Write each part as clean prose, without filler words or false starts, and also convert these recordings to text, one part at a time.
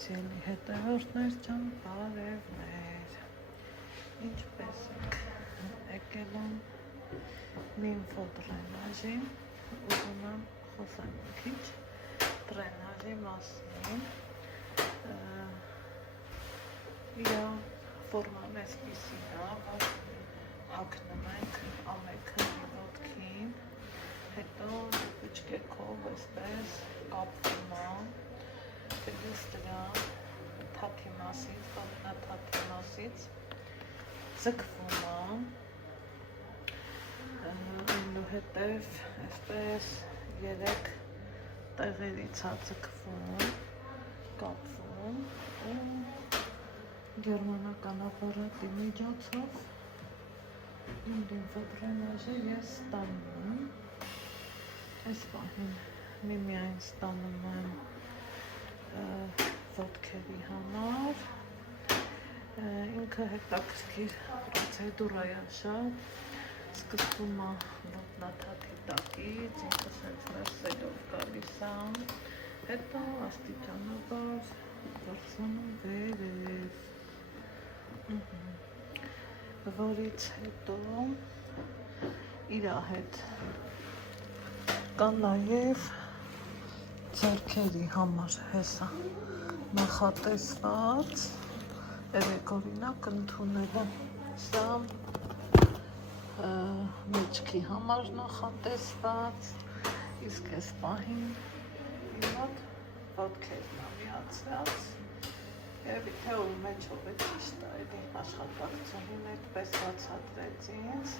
Սիրելի հետևորդներ ջան, բարևներ։ Ինչպես եք եկել եմ լիմֆո դրենաժի, ուզում եմ խոսեմ մի քիչ դրենաժի մասին։ Իր ֆորման էսպիսին է, որ հագնում ենք ամենքը ոտքին, հետո բջկեքով այսպես կապվում է, դες դրան թաթի մասից, բավնաթաթի մասից ձգվում է, այնուհետև այսպես 3 տեղերից է ձգվում, կապվում ու գերմանական ապարատի միջոցով իմ լիմֆոդրենաժը ես ստանում եմ, այս պահին միմիայն ստանում եմ ոտքերի համար, ինքը հետաքրքիր պրոցեդուրա է շատ, սկսվում է ոտնաթաթի տակից, ինքը սենց մերսելով գալիս է, հետո աստիճանաբար դրսում վերև, որից հետո իրա հետ կա նաև ձեռքերի համար հեսա նախատեսված, երեք օրինակ ընդունել եմ սա մեջքի համար նախատեսված, իսկ այս պահին իմ ոտքերն է միացած և թե ու մեջով է ճիշտ է, էլի աշխատակցուհին այդպես բացատրեց ինձ,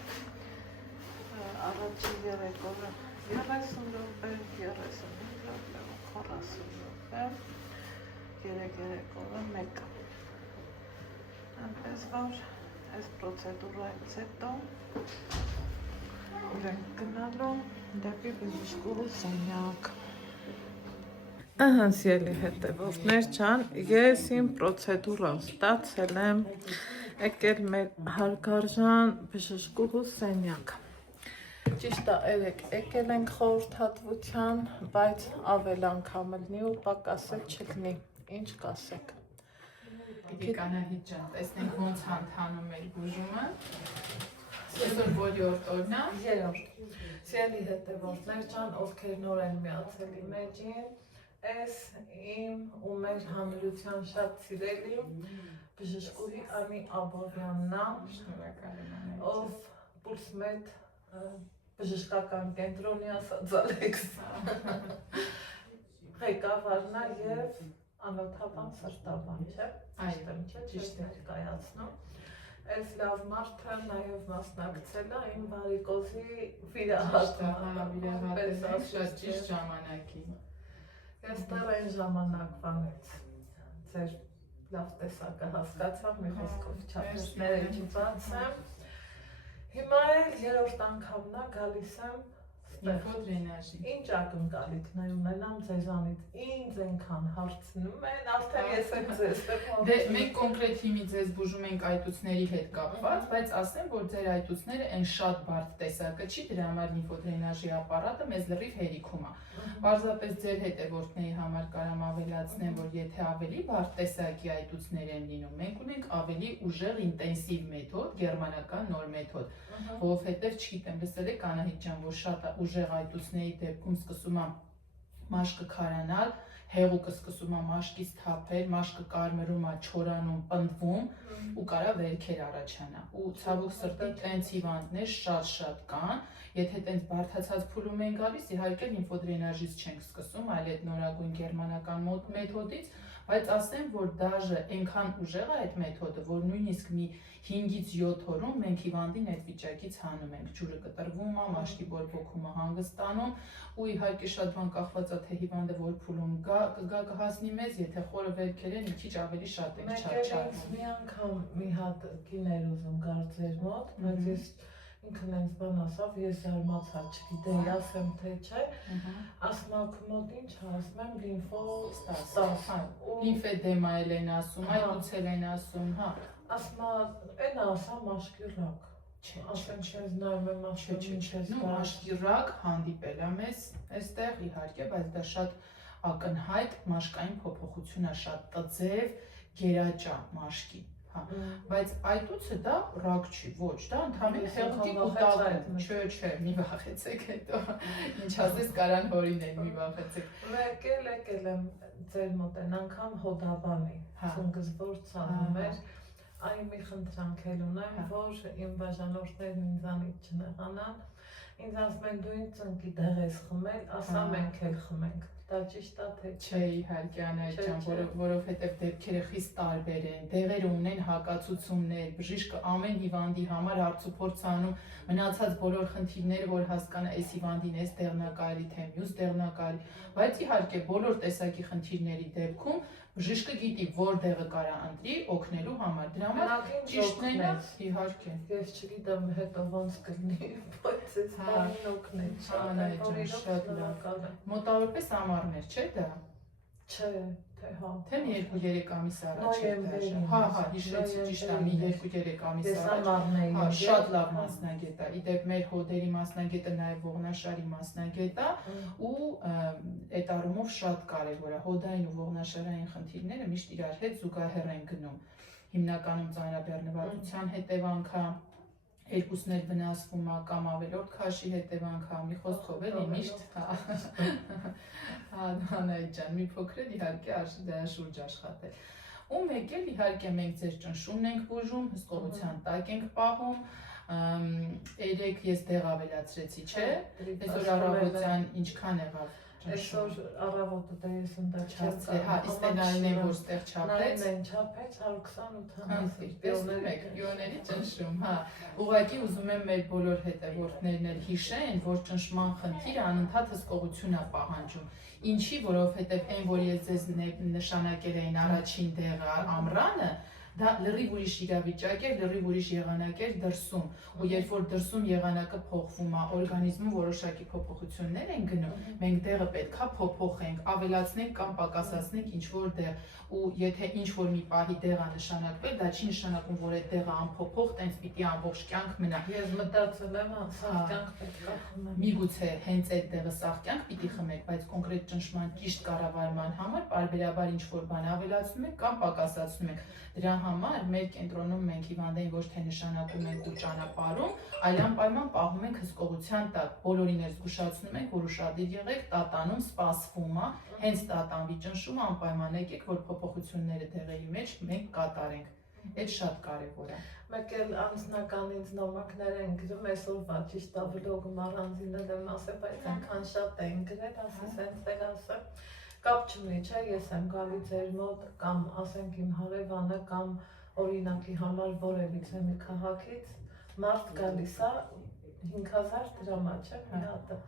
առաջի 3 օրը 30 րոպե, 35 րոպե ու 40 րոպե, 3 օրը մեկը։ Այնպես որ այս պրոցեդուրայից հետո ենք գնալու դեպի բժշկուհու սենյակ։ Սիրելի հետևորդներ ջան, ես իմ պրոցեդուրան ստացել եմ, եկել մեր հարգարժան բժշկուհու սենյակ։ Ճիշտ է, երեք եկել ենք խորհրդատվության, բայց ավել անգամ լինի ու պակաս չլինի, ինչ կասեք։ Պիտի Կանահիտ ջան, տեսնենք ոնց հանդանում էր բուժումը։ Այսօր որի՞րդ օրն է։ 3-րդ։ Սիրելի հետևորդներ ջան, ովքեր նոր են միացել իմ էջին, այս իմ ու մեր հանրության շատ սիրելի բժշկուհի Անի Աբովյանն է, ով Պուլսմեդ բժշկական կենտրոնի ասած Ալեքս ղեկավարն է և անոթաբան սրտաբան, չէ՞։ Ճիշտ եմ կայացնում։ Այս լավ մարդը նաև մասնակցել է իմ վարիկոզի վիրահատմանը, շատ ճիշտ ժամանակին։ Ես դեռ այն ժամանակվանից ձեր լավ տեսակը հասկացավ, մի խոսքով չափսները չբացեմ։ Հիմա էլ 3-րդ անգամն է գալիս եմ լիմֆոդրենաժի։ Ինչ ակնկալիքներ ունենամ ձեզանից, ինձ այնքան հարցնում են, արդեն ես եմ ձեզ Դե մենք կոնկրետ հիմի ձեզ բուժում ենք այտուցների հետ կապված, բայց ասեմ, որ ձեր այտուցները այն շատ բարդ տեսակը չի, դրա համար լիմֆոդրենաժի ապարատը մեզ լրիվ հերիքում է։ Պարզապես ձեր հետևորդների համար կարամ ավելացնեմ, որ եթե ավելի բարդ տեսակի այտուցներ են լինում, մենք ունենք ավելի ուժեղ ինտենսիվ մեթոդ, գերմանական նոր մեթոդ, որովհետև չգիտեմ, լսել եք Անահիտ ջան, որ շատ ուժեղ այտուցների դեպքում սկսում է մաշկը քարանալ, հեղուկը սկսում է մաշկից թափել, մաշկը կարմրում է, չորանում, պնդվում ու կարա վերքեր առաջանա։ Ու ցավոք սրտի տենց հիվանդներ շատ կան, եթե տենց բարդացած փուլում են գալիս, իհարկե լիմֆոդրենաժից չենք սկսում, այլ այդ նորագույն գերմանական մեթոդից, բայց ասեմ, որ դաժե այնքան ուժեղ է այդ մեթոդը, որ նույնիսկ մի 5-ից 7 օրում մենք հիվանդին այդ վիճակից հանում ենք, ջուրը կտրվում է, մաշկի բորբոքումը հանգստանում ու իհարկե շատ բան կախված է թե հիվանդը որ փուլում կգա կհասնի մեզ, եթե խորը վերքեր են, մի քիչ ավելի շատ ենք չարչարվում։ Մի անգամ մի հատ կիներ ուզում գար ձեր մոտ, բայց ես ինքն ինձ բան ասավ, ես զարմացա, չգիտեի, ասեմ թե չէ, ասում ակումոտ ինչ ասում եմ, լիմֆոստազ, լիմֆեդեմա են ասում, այտուցել են ասում, հա։ Ասում են ասա մաշկի ռակ, ասեմ չես նայում եմ ասում ինչ ես մաշկի ռակ հանդիպել է մեզ այստեղ իհարկե, բայց դա շատ ակնհայտ մաշկային փոփոխություն է, շատ տձև, գերաճա մաշկի, հա, բայց այտուցը դա ռակ չի, ոչ, դա ընդհանրապես հեղուկի կուտակում, չէ, մի վախեցեք հետո, ինչ ասես կարան հորինել, մի վախեցեք։ Եկել եմ ձեր մոտ են անգամ հոդաբանի, ծնգզվոր ցանում էր, այն մի խնդրանք էլ ունեմ, որ իմ բաժանորդներն ինձանից չնեղանան, ինձ ասում են դու ինձ ծնկի դեղ ես խմել, ասա մենք էլ խմենք, դա ճիշտ է թե չէ, իհարկե Անահիտ ջան, որովհետև դեպքերը խիստ տարբեր են, դեղերը ունեն հակացություններ, բժիշկը ամեն հիվանդի համար հարցուփորձ անում, մնացած բոլոր խնդիրները, որ հասկանա այս հիվանդին էս դեղն է կարելի, թե մյուս դեղն է կարելի, բայց իհարկե բոլոր տեսակի խնդիրների դեպքում բժիշկը գիտի որ դեղը կարա ընտրի օգնելու համար, դրա համար ճիշտն է, իհարկե։ Ես չգիտեմ հետո ոնց կլինի, բայց այս բանին օգնել, Անահիտ ջան, շատ լավ։ Մոտավորապես ամառներ, չէ՞ դա։ Չէ, թե հա։ Թե մի 2-3 ամիս առաջ էր դա։ Հա, հիշեցի ճիշտ է, մի 2-3 ամիս առաջ։ Հա, շատ լավ մասնագետ է։ Իդեպ մեր հոդերի մասնագետը նաև ողնաշարի մասնագետ է ու այդ առումով շատ կարևոր է։ Հոդային ու ողնաշարային խնդիրները միշտ իրար հետ զուգահեռ են գնում։ Հիմնականում ծանրաբեռնվածության հետևանք է, երկուսն էլ վնասվում է կամ ավելորդ քաշի հետևանք է, մի խոսքով էլի միշտ, հա, Անահիտ ջան, մի փոքր էլ իհարկե դրա շուրջ աշխատել։ Ու մեկ էլ իհարկե մենք ձեր ճնշումն ենք բուժում, հսկողության տակ ենք պահում, երեք ես դեղ ավելացրեցի, չէ՞, այսօր առավոտյան ինչքան եղավ։ Այսօր առավոտը դե ես ընդա չացել, հա, իստենալին են որ ստեղ չափեց։ Նայեն չափեց 128 տեսնում եք, պիոների ճնշում, հա։ Ուղղակի ուզում եմ մեր բոլոր հետևորդներն էլ հիշեն, որ ճնշման խնդիրը անընդհատ հսկողություն է պահանջում։ Ինչի, որովհետև այն, որ ես ձեզ նշանակել էին առաջին դեղը ամռանը, դա լրիվ ուրիշ իրավիճակ է, լրիվ ուրիշ եղանակ է դրսում, ու երբ որ դրսում եղանակը փոխվում է, օրգանիզմում որոշակի փոփոխություններ են գնում, մենք դեղը պետքա փոփոխենք, ավելացնենք կամ պակասացնենք ինչ-որ դեղ, ու եթե ինչ-որ մի պահի դեղ է նշանակվել, դա չի նշանակում, որ այդ դեղը անփոփոխ, տենց պիտի ամբողջ կյանք մնա։ Ես մտածել եմ, սաղ կյանք պետքա խմեմ։ Միգուցե հենց այդ դեղը սաղ կյանք պիտի խմեք, բայց կոնկրետ ճնշման ճիշտ կառավարման համար պարբերաբար ինչ-որ բան ավելացնում եք կամ պակասացնում եք։ Դրա համար մեր կենտրոնում մենք հիվանդներին ոչ թե նշանակում ենք ու ճանապարհում, այլ անպայման պահում ենք հսկողության տակ։ Բոլորին էլ զգուշացնում ենք, որ ուշադիր եղեք, տատանում սպասվում է, հենց տատանվի ճնշումը անպայման եկեք, որ փոփոխությունները դեղերի մեջ մենք կատարենք։ Այդ շատ կարևոր է։ Մեկ էլ անձնական ինձ նոմակներ են գրում, այսօրվա ճիշտ է վլոգում առանձին եմ ասել, բայց այնքան շատ են գրել, ասես հենց էլ ասեմ։ Կապ չունի, չէ, ես եմ գալի ձեր մոտ կամ ասենք իմ հարևանը կամ օրինակի համար որևիցե մի քաղաքից մարդ գալիս է 5000 դրամ է, չէ, մի հատը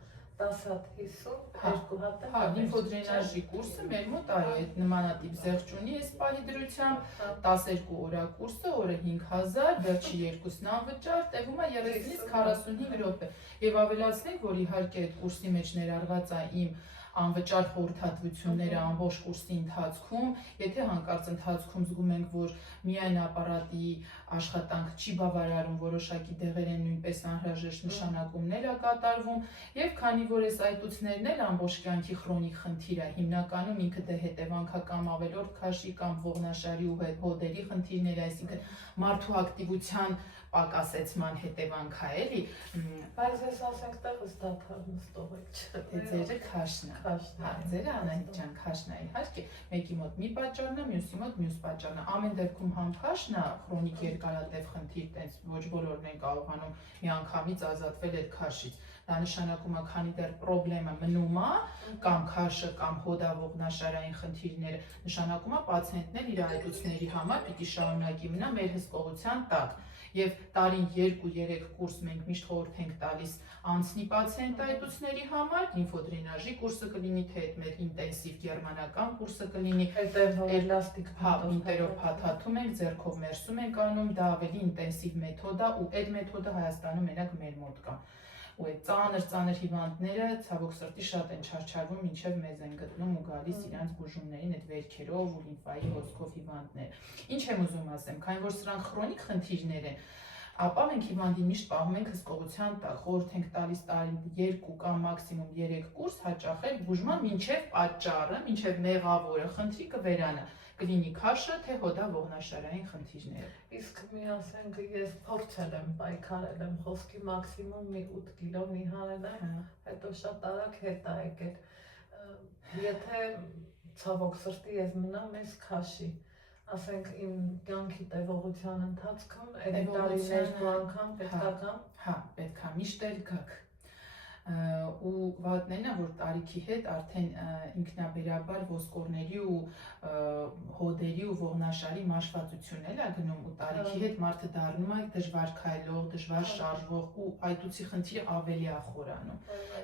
10 հատ 50, երկու հատը։ Հա, լիմֆոդրենաժի կուրսը մեր մոտ այո, այդ նմանատիպ զեղչ ունի այս պահի դրությամբ, 12 օրա կուրսը, օրը 5000, վերջի երկուսն անվճար, տևում է 30-ից 45 րոպե։ Եվ ավելացնենք, որ իհարկե այդ կուրսի մեջ ներառված է իմ անվճար խորհրդատվությունները ամբողջ կուրսի ընթացքում, եթե հանկարծ ընթացքում զգում ենք, որ միայն ապարատի աշխատանք չի բավարարում, որոշակի դեղեր են նույնպես անհրաժեշտ նշանակումներ է կատարվում, եւ քանի որ այս այտուցներն էլ ամբողջ կյանքի քրոնիկ խնդիր է, հիմնականում ինքը դե հետևանք է կամ ավելորդ քաշի կամ ողնաշարի ու հոդերի խնդիրներ, այսինքն մարդու ակտիվության պակասեցման հետևանք է, էլի, բայց ես ասենք տեղս դադար նստող եք չէ։ Ձերը քաշն է։ Հա, ձերը Անահիտ ջան քաշն է, իհարկե, մեկի մոտ մի պատճառն է, մյուսի մոտ մյուս պատճառն է։ Ամեն դեպքում համ քաշն է, քրոնիկ երկարատև խնդիր, տենց ոչ բոլորն են կարողանում միանգամից ազատվել այդ քաշից։ Դա նշանակում է, քանի դեռ խնդրեմը մնում է, կամ քաշը կամ հոդավողնաշարային խնդիրները, նշանակում է պացիենտն էլ իր այտուցների համար պիտի շարունակի մնա մեր հսկողության տակ։ Եվ տարին 2-3 կուրս մենք միշտ խորհուրդ ենք տալիս անցնի պացիենտ այտուցների համար, լիմֆոդրենաժի կուրսը կլինի, թե այդ մեր ինտենսիվ գերմանական կուրսը կլինի, էլաստիկ ինտերով փաթաթում ենք, ձեռքով մերսում ենք անում, դա ավելի ինտենսիվ մեթոդ է ու այդ մեթոդը Հայաստանում մենակ մեր մոտ կա։ Ու այդ ծանր հիվանդները ցավոք սրտի շատ են չարչարվում, մինչև մեզ են գտնում ու գալիս իրանց բուժումներին այդ վերքերով ու լիմֆայի հոսքով հիվանդներ։ Ինչ եմ ուզում ասեմ, քանի որ սրանք քրոնիկ խնդիրներ են, ապա մենք հիվանդին միշտ պահում ենք հսկողության տակ, խորհուրդ ենք տալիս տարին 2 կամ մաքսիմում 3 կուրս հաճախել բուժման մինչև պատճառը, մինչև մեղավորը, խնդրի կվերանա, կլինի քաշը, թե հոդա ողնաշարային խնդիրները։ Իսկ մի ասենք ես փորձել եմ պայքարել եմ խոսքի մաքսիմում մի 8 կիլո մի հանել եմ, հետո շատ արագ հետ ա եկել։ Եթե ցավոք սրտի ես մնամ ես քաշի, ասենք իմ կյանքի տևողության ընթացքում այդ տարիներն անգամ պետքա գամ։ Հա, պետքա միշտ էլ գաք։ Ու վատներն է, որ տարիքի հետ արդեն ինքնաբերաբար ոսկորների ու հոդերի ու ողնաշարի մաշվածությունն էլ է գնում ու տարիքի հետ մարդը դառնում է դժվար քայլող, դժվար շարժվող ու այտուցի խնդիրը ավելի է խորանում։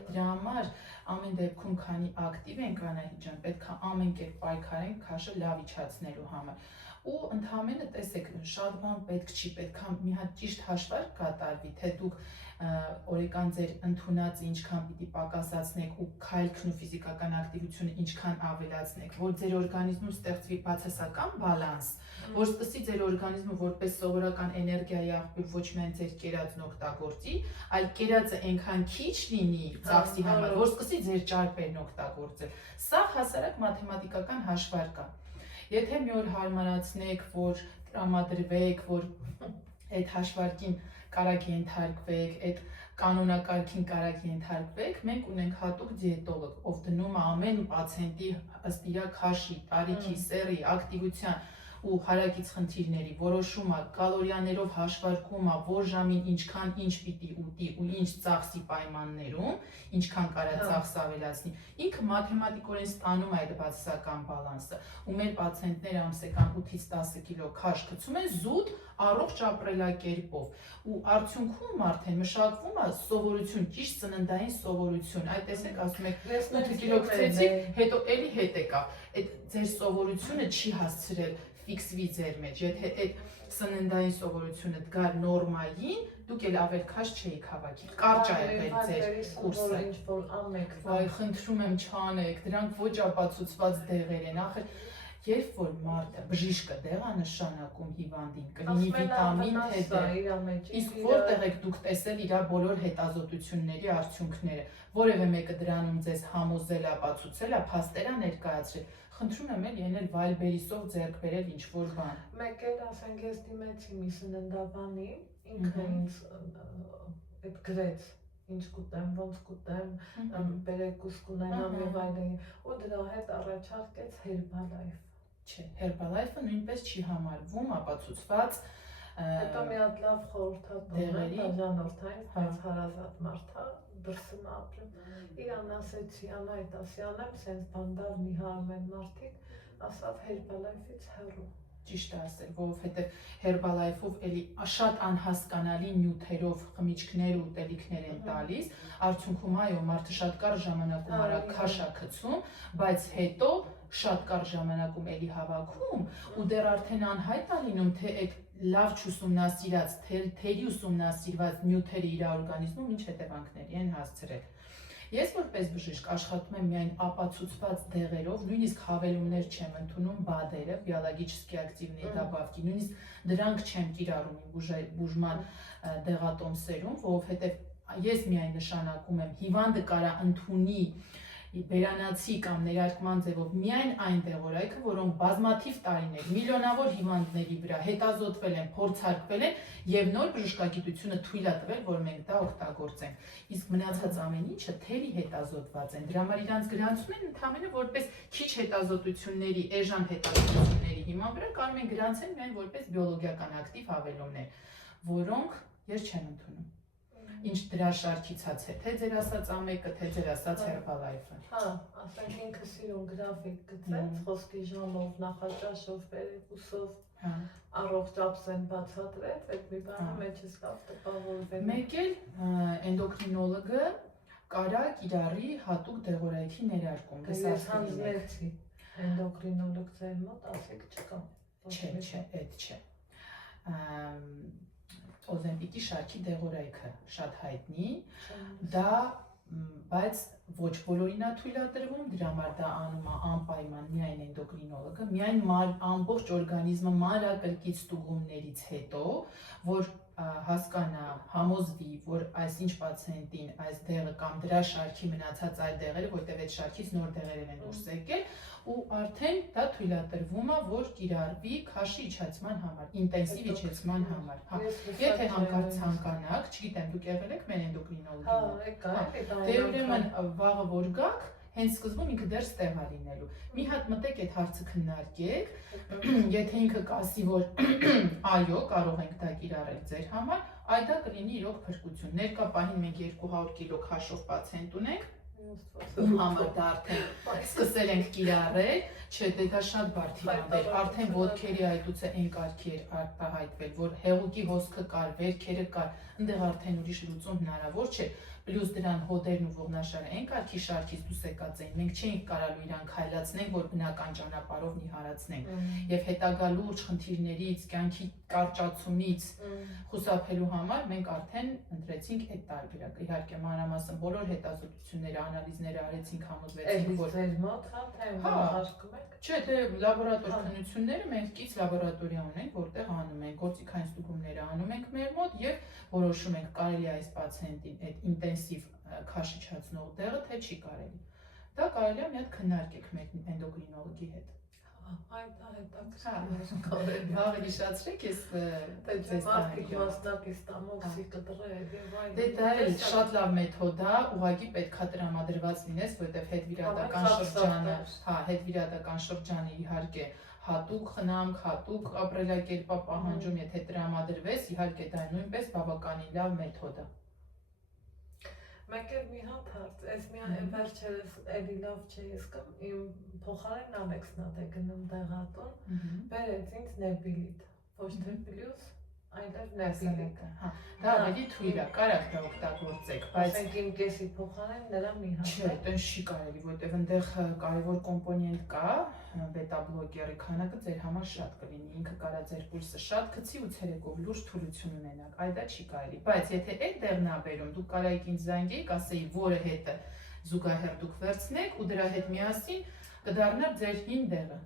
Դրա համար ամեն դեպքում քանի ակտիվ ենք Անահիտ ջան, պետք է ամեն կերպ պայքարենք քաշը լավ իջացնելու համար։ Ու ընդհանրապես տեսեք, շատ բան պետք չի, պետքա մի հատ ճիշտ հաշվարկ կատարվի, թե դուք օրական ձեր ընդունածը ինչքան պիտի պակասացնեք ու քայլքն ու ֆիզիկական ակտիվությունը ինչքան ավելացնեք, որ ձեր օրգանիզմում ստեղծվի բացասական բալանս, որ սկսի ձեր օրգանիզմը որպես սովորական էներգիայի աղբյուր ոչ միայն ձեր կերածն օգտագործի, այլ կերածը այնքան քիչ լինի ծախսի համար, որ սկսի ձեր ճարպերն օգտագործել։ Սա հասարակ մաթեմատիկական հաշվարկ է։ Եթե մի օր հարմարացնեք, որ տրամադրվեք, որ այդ հաշվարկին կարակ ենթարկվեք, այդ կանոնակարգին կարակ ենթարկվեք, մենք ունենք հատուկ դիետոլոգ, ով դնում է ամեն պացիենտի ըստ իր քաշի, տարիքի, սեռի, ակտիվության ու հարակից խնդիրների որոշումը, կալորիաներով հաշվարկում է, որ ժամին ինչքան ինչ պիտի ուտի ու ինչ ծախսի պայմաններում, ինչքան կարա ծախս ավելացնի, ինքը մաթեմատիկորեն ստանում է այդ բացասական բալանսը, ու մեր պացիենտները ամսական 8-ից 10 կիլո քաշ գցում են զուտ առողջ ապրելակերպով, ու արդյունքում արդեն մշակվում է սովորություն, ճիշտ ծննդային սովորություն, այդ տեսեք ասում եք 8 կիլո գցեցիք, հետո էլի հետ եկավ, այդ ձեր սովորությունը չի հասցրել ֆիքսվի ձեր մեջ, եթե այդ սննդային սովորությունը դգար նորմային, դուք էլ ավել քաշ չէիք հավաքի, կարճ է եղել ձեր կուրսը։ Վայ, խնդրում եմ չանեք, դրանք ոչ ապացուցված դեղեր են, ախր երբ որ մարդը բժիշկը դեղ է նշանակում հիվանդին, կլինի վիտամին, թե դեղ, իսկ որտեղ եք դուք տեսել իր բոլոր հետազոտությունների արդյունքները, որևէ մեկը դրանում ձեզ համոզել, ապացուցել է, փաստեր ներկայացրել, խնդրում եմ էլ ենել վայելբերիսով ձեռք բերել ինչ-որ բան։ Մեկ էլ ասենք ես դիմեցի մի սննդաբանի, ինքը ինձ այդ գրեց, ինչ կուտեմ, ոնց կուտեմ, բերեկուս կունենամ եւ այլն, ու դրա հետ առաջարկեց Herbalife։ Չէ, Herbalife-ը նույնպես չի համարվում ապացուցված հետո մի հատ լավ խորհրդատու դաժանորդային, բայց հարազատ մարդ է, դրսում ապրում։ Իրան ասեցի, Անահիտ ասյանեմ, սենց բանդար մի հարում են մարդիկ, ասավ Herbalife-ից հեռու։ Ճիշտ է ասել, որովհետև Herbalife-ով էլի շատ անհասկանալի նյութերով խմիչքներ ու ուտելիքներ են տալիս, արդյունքում այո, մարդը շատ կարճ ժամանակում արագ քաշ է գցում, բայց հետո շատ կարճ ժամանակում էլի հավաքում ու դեռ արդեն անհայտ է լինում, թե այդ լավ չուսումնասիրած, թերի ուսումնասիրված նյութերը իր օրգանիզմում ինչ հետևանքների են հասցրել։ Ես որպես բժիշկ աշխատում եմ միայն ապացուցված դեղերով, նույնիսկ հավելումներ չեմ ընդունում բադերը, բիոլոգически активные добавки, նույնիսկ դրանք չեմ կիրառում բուժման դեղատոմսերում, որովհետև ես միայն նշանակում եմ հիվանդը կարա ընդունի բերանացի կամ ներարկման ձևով միայն այն դեղորայքը, որոնք բազմաթիվ տարիներ, միլիոնավոր հիվանդների վրա հետազոտվել են, փորձարկվել են եւ նոր բժշկագիտությունը թույլ է տվել, որ մենք դա օգտագործենք։ Իսկ մնացած ամեն ինչը թերի հետազոտված են։ Դրա համար իրանց գրանցում են ընդհանրապես որպես քիչ հետազոտությունների, էժան հետազոտությունների հիման վրա կարող են գրանցել միայն որպես բիոլոգիական ակտիվ հավելումներ, որոնք ես չեմ ընդունում։ Ինչ դրա շարքից է, թե ձեր ասած ամեկը, թե ձեր ասած Herbalife-ը։ Հա, ասենք ինքը սիրուն գրաֆիկ գծեց, խոսքի ժամով, նախաճաշով, բերեկուսով, առողջ ապսեն բացատրեց, այդ մի բանը մեջից լավ տպավորվել։ Մեկ էլ էնդոկրինոլոգը կարա կիրառի հատուկ դեղորայքի ներարկում։ Ես հանձնեցի էնդոկրինոլոգ ձեր մոտ, ասեք չկա։ Չէ, այդ չէ։ Օզեմպիկի շարքի դեղորայքը շատ հայտնի, դա բայց ոչ բոլորին է թույլատրվում, դրա համար դա անում է անպայման միայն էնդոկրինոլոգը, միայն ամբողջ օրգանիզմը մանրակրկիտ ստուգումներից հետո, որ հասկանա, համոզվի, որ այսինչ պացիենտին այս դեղը կամ դրա շարքի մնացած այլ դեղերը, որտեղ այդ շարքից նոր դեղեր են դուրս եկել, ու արդեն դա թույլատրվում է, որ կիրառվի քաշի իջեցման համար, ինտենսիվ իջեցման համար։ Եթե հանկարծ ցանկանաք, չգիտեմ, դուք եղել եք մեր էնդոկրինոլոգի։ Դե ուրեմն վաղը որ գաք, հենց սկզբում ինքը դեռ ստեղ է լինելու։ Մի հատ մտեք այդ հարցը քննարկեք, եթե ինքը կասի, որ այո, կարող ենք դա կիրառել ձեր համար, այ դա կլինի իրոք փրկություն։ Ներկա պահին մենք 200 կիլո քաշով պացիենտ ունենք, ում համար դա արդեն սկսել ենք կիրառել, չէ, դե դա շատ բարդ հիվանդ է, արդեն ոտքերի այտուցը այն կարգի էր արտահայտվել, որ հեղուկի հոսքը կար, վերքերը կար, այնտեղ արդեն ուրիշ լուծում հնարավոր չէ, պլյուս դրան հոդերն ու ողնաշարը այն կարգի շարքից դուրս եկած էին, մենք չէինք կարալու իրան քայլացնենք, որ բնական ճանապարհով նիհարացնենք, եւ հետագա լուրջ խնդիրներից, կյանքի կարճացումից խուսափելու համար մենք արդեն ընտրեցինք այդ տարբերակը։ Իհարկե մանրամասն բոլոր հետազոտությունները, անալիզները արեցինք, համոզվեցինք, որ ձեր մոտ թե հարկում եք։ Չէ, դե լաբորատոր քննությունները մենք կից լաբորատորիա ունենք, որտեղ անում ենք գործիքային ստուգումները անում ենք մեր մոտ եւ որոշում ենք կարելի է այս պացիենտին այդ ինտենսիվ քաշիչացնող դեղը թե չի կարելի։ Դա կարելի է մի հատ քննարկեք մեր էնդոկրինոլոգի հետ։ Այդ հետաքրքիր է։ Վաղ հիշացրեք ես ձեզ մարդիկ մասնակից տամոքսի կտրել եւ այլն։ Դե դա էլ շատ լավ մեթոդ է, ուղղակի պետքա տրամադրված լինես, որովհետեւ հետվիրատական շրջանը, հետվիրատական շրջանը իհարկե հատուկ խնամք, հատուկ ապրելակերպ պահանջում, եթե տրամադրվես, իհարկե դա նույնպես բավականին լավ մեթոդ է։ Մեկ էլ մի հատ հարց, այս միայն վերջերս էլի լավ չէի զգում, իմ փոխարեն Ալեքսն է գնում դեղատուն, բերեց ինձ Նեբիլիտ, ոչ թե պլյուս, այլև Նեբիլիտ։ Դա ավելի թույլ է, կարաք դա օգտագործեք, բայց իմ կեսի փոխարեն նրա մի հատ։ Չէ, դա չի կարելի, որտեղ այնտեղ կարևոր կոմպոնենտ կա, բետա բլոկերի քանակը ձեր համար շատ կլինի, ինքը կարա ձեր պուլսը շատ գցի ու ցերեկով լուրջ թուլություն ունենաք, այ դա չի կարելի, բայց եթե այդ դեղն է բերում, դուք կարայիք ինձ զանգեիք, ասեի, որը հետը զուգահեռ դուք վերցնեք ու դրա հետ միասին կդառնա ձեր հին դեղը։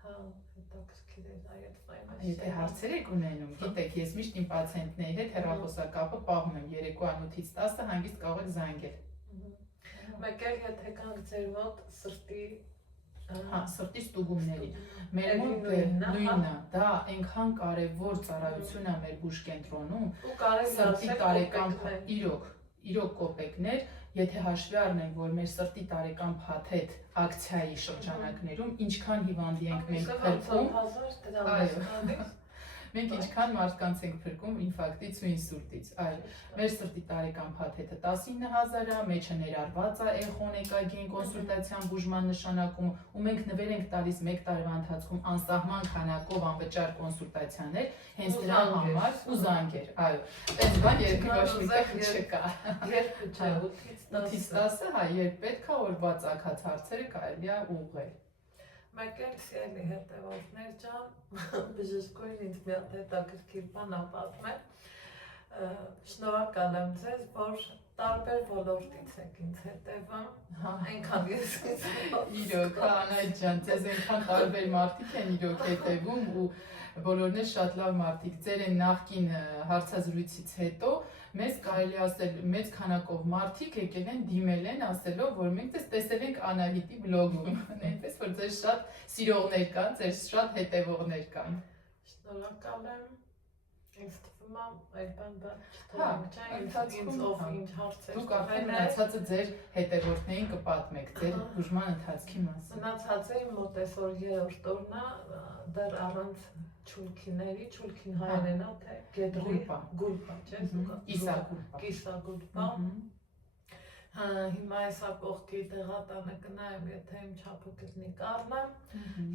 Հա, հետաքրքիր է, այդ Եթե հարցեր եք ունենում, գիտեք, ես միշտ իմ պացիենտների հետ հեռախոսակապը պահում եմ 3-8-ից 10 հանգիստ կարող եք զանգել։ Մեկ էլ եթե կանք ձեր մոտ սրտի սրտի ստուգումների։ Մեր մոտ նույնն է, դա այնքան կարևոր ծառայություն է մեր բուժկենտրոնում, սրտի տարեկան իրոք կոպեկներ, եթե հաշվի առնենք, որ մեր սրտի տարեկան փաթեթ ակցիայի շրջանակներում ինչքան հիվանդի ենք մենք փրկում, մենք ինչքան մարդկանց ենք փրկում ինֆարկտից ու ինսուլտից, այլ մեր սրտի տարեկան փաթեթը 19,000 է, մեջը ներառված է էխոնեկագին կոնսուլտացիան բուժման նշանակում ու մենք նվեր ենք տալիս 1 տարվա ընթացքում անսահման քանակով անվճար կոնսուլտացիաներ, հենց դրա համար ու զանգեր, այո, այս բան երկրի ոչ միտեղ չկա։ Երբ չէ, 8-ից 10-ը, հա, երբ պետք է օրվա ծագած հարցերը կարելի է ուղղել։ Մեկ էլ սիրելի հետևորդներ ջան, բժշկուհին ինձ մի հատ հետաքրքիր բան պատմել։ Շնորհակալ եմ ձեզ, որ տարբեր ոլորտից եք ինձ հետևում, այնքան ես իրոք, Անայդ ջան, ձեզ այնքան տարբեր մարդիկ են իրոք հետևում ու բոլորն էլ շատ լավ մարդիկ, ձեր են նախկին հարցազրույցից հետո մեզ կարելի ասել մեծ քանակով մարդիկ եկել են դիմել են ասելով, որ մենք տեսել ենք Անահիտի բլոգում, այնպես որ ձեր շատ սիրողներ կան, ձեր շատ հետևողներ կան։ Շնորհակալ եմ, ինձ թվում է այդ բան ինձ ով ինչ հարցեր։ Դուք արդեն մնացածը ձեր հետևորդներին կպատմեք, ձեր բուժման ընթացքի մասին։ Մնացածը իմ մոտ այսօր 3-րդ օրն է, դեռ առանց չուլքիների, չուլքին հայերեն է թե գետրի գուլպա, չէ՞, կիսագուլպա։ Հիմա ես կողքի դեղատանը կնայեմ, եթե իմ չափը գտնի կառնեմ,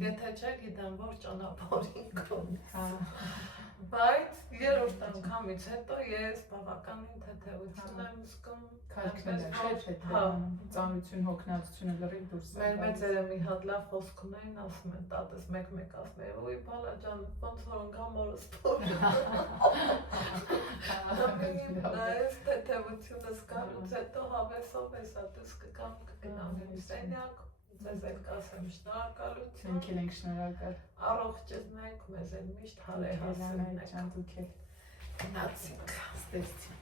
եթե չէ գիտեմ, որ ճանապարհին կոնց։ Բայց 3-րդ անգամից հետո ես բավականին թեթևություն եմ զգում, քարքները չէ, ծանրություն, հոգնածությունը լրիվ դուրս է։ Մեր մեծերը մի հատ լավ խոսք ունեն, ասում են տատս մեկ-մեկ ասում են, ոյ բալա ջան, ոնց որ անգամ մորս տոր։ Այս թեթևությունը զգալուց հետո հավեսով էսա դες կգամ կգնամ իմ սենյակ, ձեզ էլ կասեմ շնորհակալություն։ Մենք էլ ենք շնորհակալ։ Առողջ եղեք, մեզ էլ միշտ հարե հասցնեք։ Գնացինք։ Ստեցի։